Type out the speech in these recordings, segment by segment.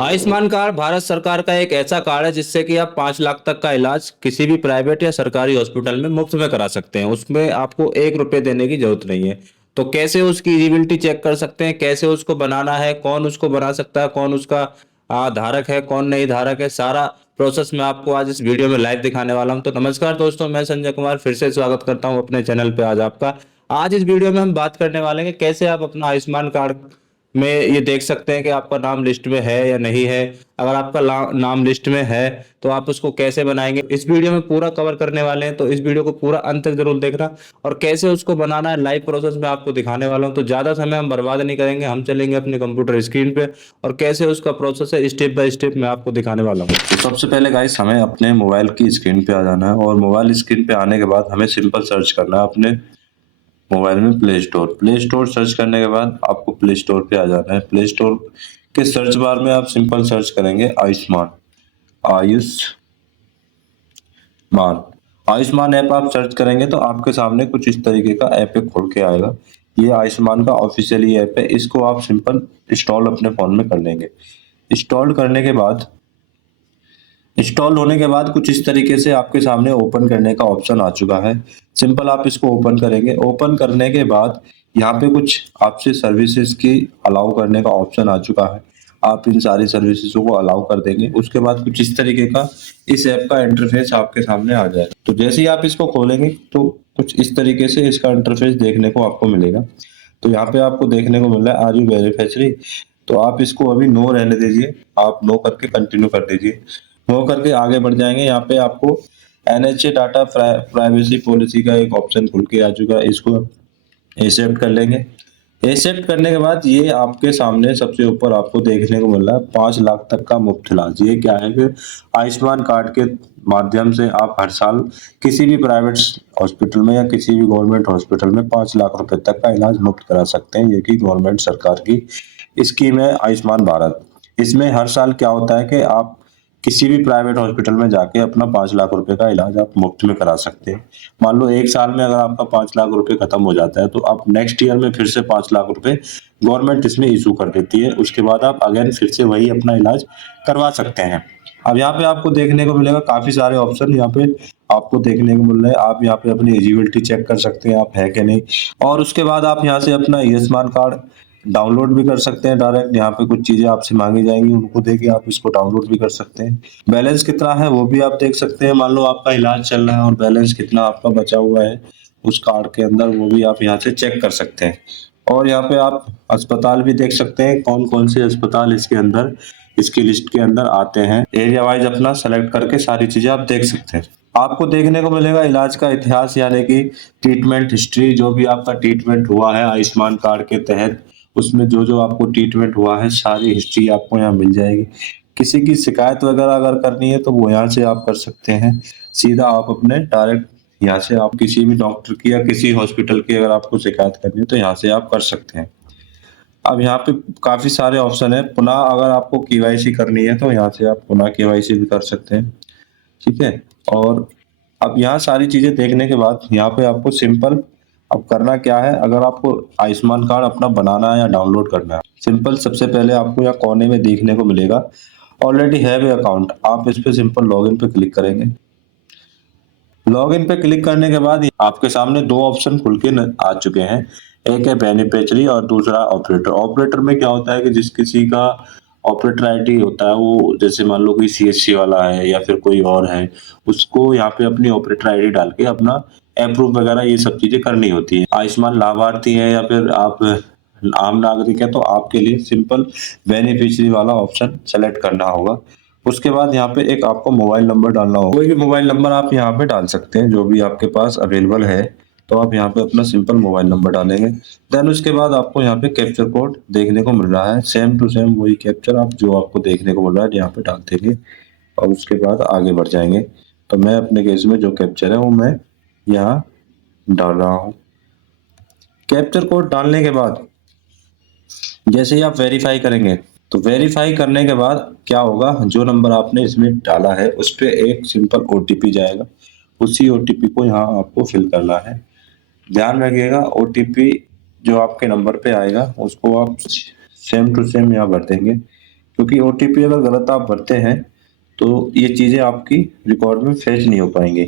Ayushman card Bharat सरकार का एक ऐसा कार्ड है जिससे कि आप 5 लाख तक का इलाज किसी भी प्राइवेट या सरकारी हॉस्पिटल में मुफ्त में करा सकते हैं। उसमें आपको 1 रुपए देने की जरूरत नहीं है। तो कैसे उसकी एलिजिबिलिटी चेक कर सकते हैं, कैसे उसको बनाना है, कौन उसको बना सकता है, कौन उसका धारक है, कौन नहीं धारक है, सारा प्रोसेस मैं आपको आज इस वीडियो में लाइव दिखाने वाला हूं। तो नमस्कार दोस्तों, मैं संजय कुमार फिर से स्वागत करता हूं अपने चैनल पे आज आपका। आज इस वीडियो में हम बात करने वाले हैं कि कैसे आप अपना आयुष्मान कार्ड में ये देख सकते हैं कि आपका नाम लिस्ट में है या नहीं है। अगर आपका नाम लिस्ट में है तो आप उसको कैसे बनाएंगे, इस वीडियो में पूरा कवर करने वाले हैं। तो इस वीडियो को पूरा अंत तक जरूर देखना और कैसे उसको बनाना है लाइव प्रोसेस में आपको दिखाने वाला हूं। तो ज्यादा समय हम बर्बाद नहीं करेंगे, हम चलेंगे अपने कंप्यूटर स्क्रीन पे और कैसे उसका प्रोसेस है स्टेप बाय स्टेप मैं आपको दिखाने वाला हूँ। तो सबसे पहले गाइस हमें अपने मोबाइल की स्क्रीन पे आ जाना है और मोबाइल स्क्रीन पे आने के बाद हमें सिंपल सर्च करना है अपने मोबाइल में प्ले स्टोर सर्च करने के बाद आपको प्ले स्टोर पे आ जाना है। प्ले स्टोर के सर्च बार में आप सिंपल सर्च करेंगे आयुष्मान आयुष्मान आयुष्मान ऐप आप सर्च करेंगे तो आपके सामने कुछ इस तरीके का ऐप खुल के आएगा। ये आयुष्मान का ऑफिशियली ऐप है, इसको आप सिंपल इंस्टॉल अपने फोन में कर लेंगे। इंस्टॉल करने के बाद इंस्टॉल होने के बाद कुछ इस तरीके से आपके सामने ओपन करने का ऑप्शन आ चुका है। सिंपल आप इसको ओपन करेंगे। ओपन करने के बाद यहाँ पे कुछ आपसे सर्विसेज की अलाउ करने का ऑप्शन आ चुका है। आप इन सारी सर्विसेजों को अलाउ कर देंगे। उसके बाद कुछ इस तरीके का इस ऐप का इंटरफेस आपके सामने आ जाएगा। तो जैसे ही आप इसको खोलेंगे तो कुछ इस तरीके से इसका इंटरफेस देखने को आपको मिलेगा। तो यहाँ पे आपको देखने को मिल रहा है आर यू वेरीफाई, तो आप इसको अभी नो रहने दीजिए, आप नो करके कंटिन्यू कर दीजिए। नो करके आगे बढ़ जाएंगे। यहाँ पे आपको एनएचए डाटा प्राइवेसी पॉलिसी का एक ऑप्शन खुल के आ चुका है, इसको एक्सेप्ट कर लेंगे। एक्सेप्ट करने के बाद ये आपके सामने सबसे ऊपर आपको देखने को मिल रहा है 5 लाख तक का मुफ्त इलाज। ये क्या है कि आयुष्मान कार्ड के माध्यम से आप हर साल किसी भी प्राइवेट हॉस्पिटल में या किसी भी गवर्नमेंट हॉस्पिटल में 5 लाख रुपए तक का इलाज मुफ्त करा सकते हैं। ये की गवर्नमेंट सरकार की स्कीम है आयुष्मान भारत। इसमें हर साल क्या होता है कि आप किसी भी प्राइवेट हॉस्पिटल में जाके अपना 5 लाख रुपए का इलाज आप मुफ्त में करा सकते हैं। मान लो एक साल में अगर आपका 5 लाख रुपए खत्म हो जाता है तो आप नेक्स्ट ईयर में फिर से 5 लाख रुपए गवर्नमेंट इसमें इशू कर देती है। उसके बाद आप अगेन फिर से वही अपना इलाज करवा सकते हैं। अब यहाँ पे आपको देखने को मिलेगा काफी सारे ऑप्शन यहाँ पे आपको देखने को मिल रहे हैं। आप यहाँ पे अपनी एलिजिबिलिटी चेक कर सकते हैं आप है कि नहीं, और उसके बाद आप यहाँ से अपना आयुष्मान कार्ड डाउनलोड भी कर सकते हैं। डायरेक्ट यहाँ पे कुछ चीजें आपसे मांगी जाएंगी, उनको देके आप इसको डाउनलोड भी कर सकते हैं। बैलेंस कितना है वो भी आप देख सकते हैं। मान लो आपका इलाज चल रहा है और बैलेंस कितना आपका बचा हुआ है उस कार्ड के अंदर, वो भी आप यहाँ से चेक कर सकते हैं। और यहाँ पे आप अस्पताल भी देख सकते हैं, कौन कौन से अस्पताल इसके अंदर इसकी लिस्ट के अंदर आते हैं। एरिया वाइज अपना सेलेक्ट करके सारी चीजें आप देख सकते हैं। आपको देखने को मिलेगा इलाज का इतिहास, यानी कि ट्रीटमेंट हिस्ट्री, जो भी आपका ट्रीटमेंट हुआ है आयुष्मान कार्ड के तहत, उसमें जो जो आपको ट्रीटमेंट हुआ है सारी हिस्ट्री आपको यहाँ मिल जाएगी। किसी की शिकायत वगैरह अगर करनी है तो वो यहाँ से आप कर सकते हैं। सीधा आप अपने डायरेक्ट यहाँ से आप किसी भी डॉक्टर की या किसी हॉस्पिटल की अगर आपको शिकायत करनी है तो यहाँ से आप कर सकते हैं। अब यहाँ पे काफी सारे ऑप्शन है। पुनः अगर आपको केवाईसी करनी है तो यहाँ से आप पुनः केवाईसी भी कर सकते हैं। ठीक है। और अब यहाँ सारी चीजें देखने के बाद यहाँ पे आपको सिंपल अब करना क्या है, अगर आपको आयुष्मान कार्ड अपना बनाना है या डाउनलोड करना है, सिंपल सबसे पहले आपको यहाँ कोने में देखने को मिलेगा ऑलरेडी हैव ए अकाउंट। आप इस पे सिंपल लॉगिन पे क्लिक करेंगे। लॉगिन पे क्लिक करने के बाद आपके सामने दो ऑप्शन खुल के आ चुके हैं। एक है बेनिफिशियरी और दूसरा ऑपरेटर। ऑपरेटर में क्या होता है कि जिस किसी का ऑपरेटर आईडी होता है, वो जैसे मान लो कोई सीएससी वाला है या फिर कोई और है, उसको यहाँ पे अपनी ऑपरेटर आईडी डाल के अपना अप्रूव वगैरह ये सब चीजें करनी होती है। आयुष्मान लाभार्थी है या फिर आप आम नागरिक है तो आपके लिए सिंपल बेनिफिशियरी वाला ऑप्शन सेलेक्ट करना होगा। उसके बाद यहाँ पे एक आपको मोबाइल नंबर डालना होगा। कोई भी मोबाइल नंबर आप यहाँ पे डाल सकते हैं जो भी आपके पास अवेलेबल है। तो आप यहाँ पे अपना सिंपल मोबाइल नंबर डालेंगे। देन उसके बाद आपको यहाँ पे कैप्चर कोड देखने को मिल रहा है, सेम टू सेम वही कैप्चर आप जो आपको देखने को मिल रहा है यहाँ पे डाल देंगे और उसके बाद आगे बढ़ जाएंगे। तो मैं अपने केस में जो कैप्चर है वो मैं यहाँ डाल रहा हूँ। कैप्चर कोड डालने के बाद जैसे ही आप वेरीफाई करेंगे तो वेरीफाई करने के बाद क्या होगा, जो नंबर आपने इसमें डाला है उस पे एक सिंपल ओटीपी जाएगा। उसी ओटीपी को यहाँ आपको फिल करना है। ध्यान रखिएगा ओटीपी जो आपके नंबर पे आएगा उसको आप सेम टू सेम यहाँ भर देंगे, क्योंकि ओटीपी अगर गलत आप भरते हैं तो ये चीज़ें आपकी रिकॉर्ड में फेच नहीं हो पाएंगी।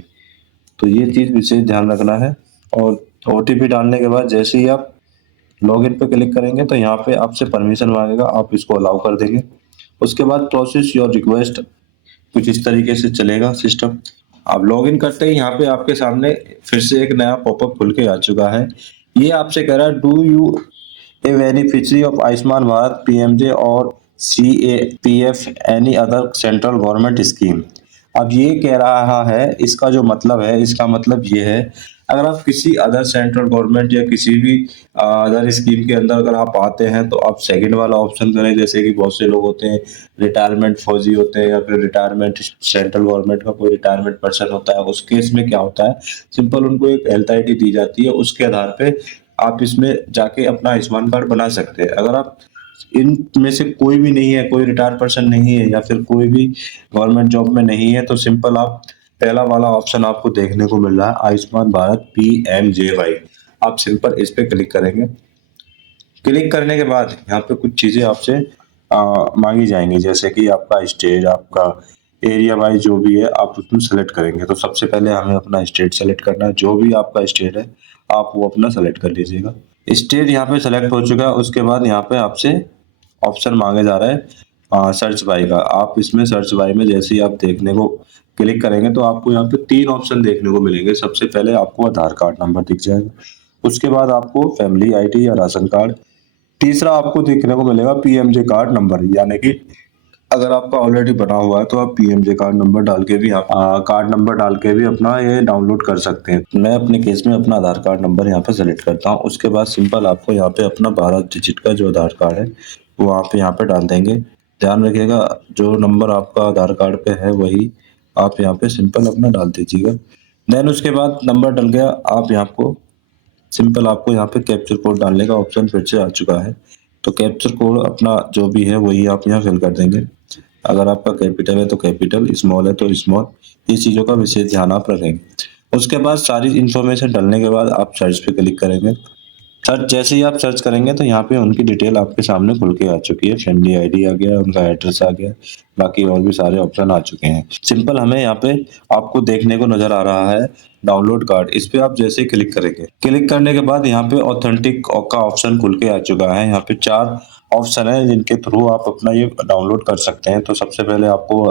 तो ये चीज़ विशेष ध्यान रखना है। और ओटीपी डालने के बाद जैसे ही आप लॉगिन पे क्लिक करेंगे तो यहाँ पे आपसे परमिशन मांगेगा, आप इसको अलाउ कर देंगे। उसके बाद प्रोसेस योर रिक्वेस्ट कुछ इस तरीके से चलेगा सिस्टम। आप लॉगिन करते ही यहाँ पे आपके सामने फिर से एक नया पॉपअप खुल के आ चुका है। ये आपसे कह रहा है do you a beneficiary of Ayushman Bharat PMJ और CAPF any other central government scheme. अब ये कह रहा है, इसका जो मतलब है, इसका मतलब ये है, अगर आप किसी अदर सेंट्रल गवर्नमेंट या किसी भी अदर स्कीम के अंदर अगर आप आते हैं तो आप सेकंड वाला ऑप्शन करें। जैसे कि बहुत से लोग होते हैं रिटायरमेंट फौजी होते हैं या फिर रिटायरमेंट सेंट्रल गवर्नमेंट का कोई रिटायरमेंट पर्सन होता है। उस केस में क्या होता है, सिंपल उनको एक हेल्थ आईडी दी जाती है, उसके आधार पे आप इसमें जाके अपना आयुष्मान कार्ड बना सकते हैं। अगर आप इनमें से कोई भी नहीं है, कोई रिटायर पर्सन नहीं है या फिर कोई भी गवर्नमेंट जॉब में नहीं है, तो सिंपल आप पहला वाला ऑप्शन आपको देखने को मिल रहा है आयुष्मान भारत पीएमजेवाई। आप सिंपल इस पे क्लिक करेंगे। क्लिक करने के बाद यहाँ पे कुछ चीजें आपसे मांगी जाएंगी, जैसे कि आपका स्टेट, आपका एरिया वाइज जो भी है आप उसमें सेलेक्ट करेंगे। तो सबसे पहले हमें अपना स्टेट सेलेक्ट करना है। जो भी आपका स्टेट है आप वो अपना सेलेक्ट कर लीजिएगा। स्टेट यहाँ पे सेलेक्ट हो चुका है। उसके बाद यहाँ पे आपसे ऑप्शन मांगे जा रहा है सर्च बाय का। आप इसमें सर्च बाय में जैसे ही आप देखने को क्लिक करेंगे तो आपको यहाँ पे 3 ऑप्शन देखने को मिलेंगे। सबसे पहले आपको आधार कार्ड नंबर दिख जाएगा, उसके बाद आपको फैमिली आईडी या राशन कार्ड, तीसरा आपको देखने को मिलेगा पीएमजे कार्ड नंबर। यानी कि अगर आपका ऑलरेडी बना हुआ है तो आप पीएमजे कार्ड नंबर डाल के भी आप कार्ड नंबर डाल के भी अपना ये डाउनलोड कर सकते हैं। मैं अपने केस में अपना आधार कार्ड नंबर यहाँ पे सेलेक्ट करता हूँ। उसके बाद सिंपल आपको यहाँ पे अपना 12 डिजिट का जो आधार कार्ड है वो आप यहाँ पे डाल देंगे। ध्यान रखिएगा जो नंबर आपका आधार कार्ड पे है वही आप यहाँ पे सिंपल अपना डाल दीजिएगा। देन उसके बाद नंबर डल गया, आप यहाँ को सिंपल आपको यहाँ पे कैप्चर कोड डालने का ऑप्शन फिर से आ चुका है। तो कैप्चर कोड अपना जो भी है वही आप यहाँ फिल कर देंगे। अगर आपका कैपिटल है तो कैपिटल, स्मॉल है तो स्मॉल, ये चीज़ों का विशेष ध्यान आप रखेंगे। उसके बाद सारी इन्फॉर्मेशन डालने के बाद आप सर्च पे क्लिक करेंगे। सर्च जैसे ही आप सर्च करेंगे तो यहाँ पे उनकी डिटेल आपके सामने खुल के आ चुकी है। फैमिली आईडी आ गया, उनका एड्रेस आ गया, बाकी और भी सारे ऑप्शन आ चुके हैं। सिंपल हमें यहाँ पे आपको देखने को नजर आ रहा है डाउनलोड कार्ड। इस पे आप जैसे ही क्लिक करेंगे, क्लिक करने के बाद यहाँ पे ऑथेंटिक का ऑप्शन खुल के आ चुका है। यहाँ पे 4 ऑप्शन है जिनके थ्रू आप अपना ये डाउनलोड कर सकते हैं। तो सबसे पहले आपको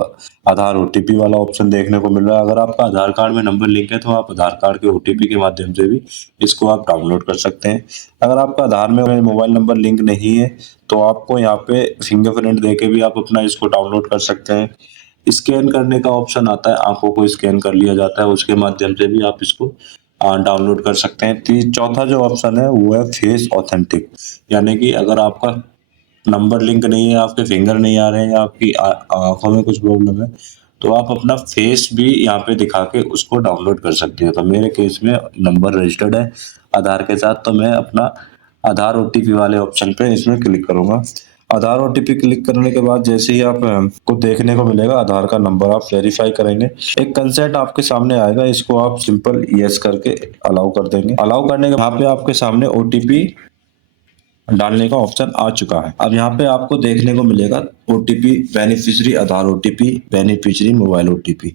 आधार ओटीपी वाला ऑप्शन देखने को मिल रहा है। अगर आपका आधार कार्ड में नंबर लिंक है तो आप आधार कार्ड के ओटीपी के माध्यम से भी इसको आप डाउनलोड कर सकते हैं। अगर आपका आधार में मोबाइल नंबर लिंक नहीं है तो आपको यहाँ पे फिंगरप्रिंट देके भी आप अपना इसको डाउनलोड कर सकते हैं। स्कैन करने का ऑप्शन आता है, आंखों को स्कैन कर लिया जाता है, उसके माध्यम से भी आप इसको डाउनलोड कर सकते हैं। चौथा जो ऑप्शन है वो है फेस ऑथेंटिक। यानी कि अगर आपका नंबर लिंक नहीं है, आपके फिंगर नहीं आ रहे हैं या आपकी आंखों में कुछ प्रॉब्लम है तो आप अपना फेस भी यहाँ पे दिखा के उसको डाउनलोड कर सकते हैं। तो मेरे केस में नंबर रजिस्टर्ड है आधार के साथ, तो मैं अपना आधार ओटीपी वाले ऑप्शन पे इसमें क्लिक करूंगा। आधार ओटीपी क्लिक करने के बाद जैसे ही आप को देखने को मिलेगा आधार का नंबर आप वेरीफाई करेंगे, एक कंसेंट आपके सामने आएगा, इसको आप सिंपल यस करके अलाउ कर देंगे। अलाउ करने के यहाँ पे आपके सामने ओटीपी डालने का ऑप्शन आ चुका है। अब यहाँ पे आपको देखने को मिलेगा ओटीपी बेनिफिशियरी आधार ओटीपी, बेनिफिशियरी मोबाइल ओटीपी।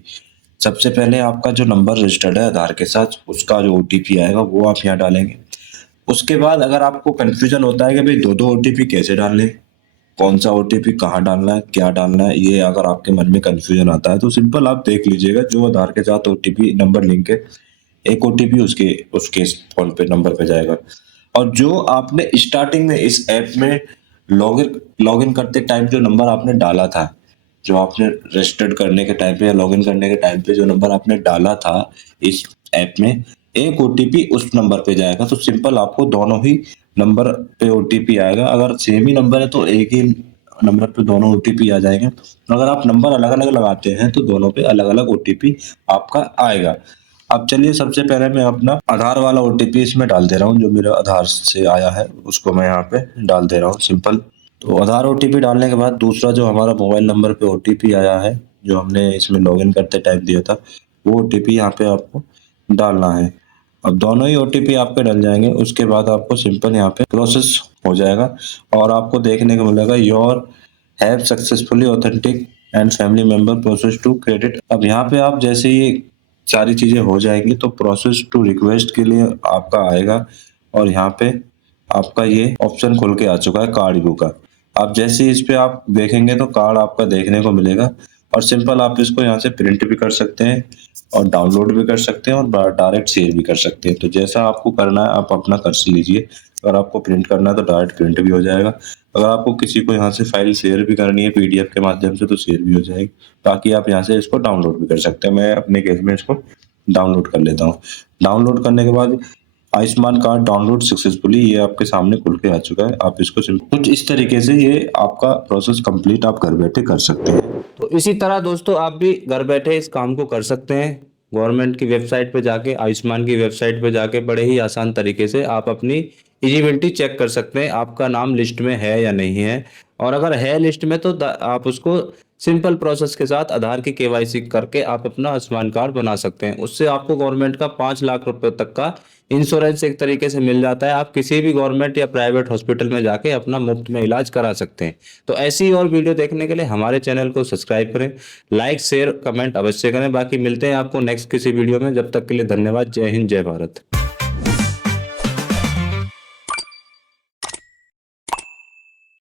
सबसे पहले आपका जो नंबर रजिस्टर्ड है आधार के साथ उसका जो ओटीपी आएगा वो आप यहाँ डालेंगे। उसके बाद अगर आपको कंफ्यूजन होता है कि भाई दो ओटीपी कैसे डालने, कौन सा ओटीपी कहाँ डालना है, क्या डालना है, ये अगर आपके मन में कंफ्यूजन आता है तो सिंपल आप देख लीजिएगा जो आधार के साथ ओटीपी नंबर लिंक है, एक ओटीपी उसके उसके फोन पे नंबर पे जाएगा। और जो आपने स्टार्टिंग में इस ऐप में लॉगिन करते टाइम जो नंबर आपने डाला था, जो आपने रजिस्टर्ड करने के टाइम पे या लॉगिन करने के टाइम पे जो नंबर आपने डाला था इस ऐप में, एक ओटीपी उस नंबर पे जाएगा। तो सिंपल आपको दोनों ही नंबर पे ओटीपी आएगा। अगर सेम ही नंबर है तो एक ही नंबर पे दोनों ओटीपी आ जाएंगे। अगर आप नंबर अलग अलग लगाते हैं तो दोनों पे अलग अलग ओटीपी आपका आएगा। अब चलिए सबसे पहले मैं अपना आधार वाला ओटीपी इसमें डाल दे रहा हूँ, जो मेरा आधार से आया है उसको मैं यहाँ पे डाल दे रहा हूँ सिंपल। तो आधार ओटीपी डालने के बाद दूसरा जो हमारा मोबाइल नंबर पे ओटीपी आया है जो हमने इसमें लॉगिन करते टाइम दिया था वो ओटीपी यहाँ पे आपको डालना है। अब दोनों ही ओटीपी आपके डल जाएंगे, उसके बाद आपको सिंपल यहाँ पे प्रोसेस हो जाएगा और आपको देखने को मिलेगा your have successfully authentic and family member process to credit. अब यहाँ पे आप जैसे ये सारी चीजें हो जाएंगी तो प्रोसेस टू रिक्वेस्ट के लिए आपका आएगा और यहाँ पे आपका ये ऑप्शन खुल के आ चुका है कार्ड व्यू का। आप जैसे ही इस पे आप देखेंगे तो कार्ड आपका देखने को मिलेगा और सिंपल आप इसको यहाँ से प्रिंट भी कर सकते हैं और डाउनलोड भी कर सकते हैं और डायरेक्ट शेयर भी कर सकते हैं। तो जैसा आपको करना है आप अपना कर लीजिए। अगर आपको प्रिंट करना है तो डायरेक्ट प्रिंट भी हो जाएगा। अगर आपको किसी को यहाँ से फाइल शेयर भी करनी है पीडीएफ के माध्यम से तो शेयर भी हो जाएगी। बाकी आप यहाँ से इसको डाउनलोड भी कर सकते हैं। मैं अपने केस में इसको डाउनलोड कर लेता हूँ। डाउनलोड करने के बाद आयुष्मान कार्ड डाउनलोड सक्सेसफुली ये आपके सामने खुल के आ चुका है। आप इसको कुछ इस तरीके से ये आपका प्रोसेस कंप्लीट आप घर बैठे कर सकते हैं। तो इसी तरह दोस्तों आप भी घर बैठे इस काम को कर सकते हैं। गवर्नमेंट की वेबसाइट पे जाके, आयुष्मान की वेबसाइट पे जाके बड़े ही आसान तरीके से आप अपनी एलिजिबिलिटी चेक कर सकते हैं, आपका नाम लिस्ट में है या नहीं है। और अगर है लिस्ट में तो आप उसको सिंपल प्रोसेस के साथ आधार की केवाईसी करके आप अपना आयुष्मान कार्ड बना सकते हैं। उससे आपको गवर्नमेंट का 5 लाख रुपए तक का इंश्योरेंस एक तरीके से मिल जाता है। आप किसी भी गवर्नमेंट या प्राइवेट हॉस्पिटल में जाके अपना मुफ्त में इलाज करा सकते हैं। तो ऐसी ही और वीडियो देखने के लिए हमारे चैनल को सब्सक्राइब करें, लाइक शेयर कमेंट अवश्य करें। बाकी मिलते हैं आपको नेक्स्ट किसी वीडियो में। जब तक के लिए धन्यवाद। जय हिंद, जय भारत।